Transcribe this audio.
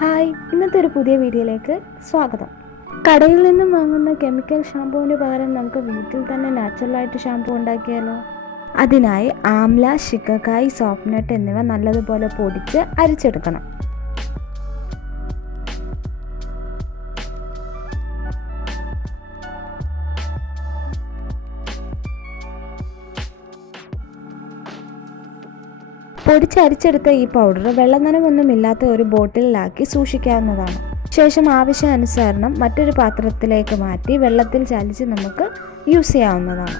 Hi, ഇന്നത്തെ ഒരു പുതിയ വീഡിയോയിലേക്ക് സ്വാഗതം. കടയിൽ നിന്നും വാങ്ങുന്ന കെമിക്കൽ ഷാമ്പുവിന് പകരം നമുക്ക് വീട്ടിൽ തന്നെ നാച്ചുറലായിട്ട് ഷാമ്പു ഉണ്ടാക്കിയാലോ? അതിനായി ആംല, ശികക്കായ്, സോപ്നട്ട് എന്നിവ നല്ലതുപോലെ പൊടിച്ച് അരിച്ചെടുക്കണം. പൊടിച്ചരിച്ചെടുത്ത ഈ പൗഡർ വെള്ളനനവൊന്നുമില്ലാത്ത ഒരു ബോട്ടിലാക്കി സൂക്ഷിക്കാവുന്നതാണ്. ശേഷം ആവശ്യാനുസരണം മറ്റൊരു പാത്രത്തിലേക്ക് മാറ്റി വെള്ളത്തിൽ ചാലിച്ച് നമുക്ക് യൂസ് ചെയ്യാവുന്നതാണ്.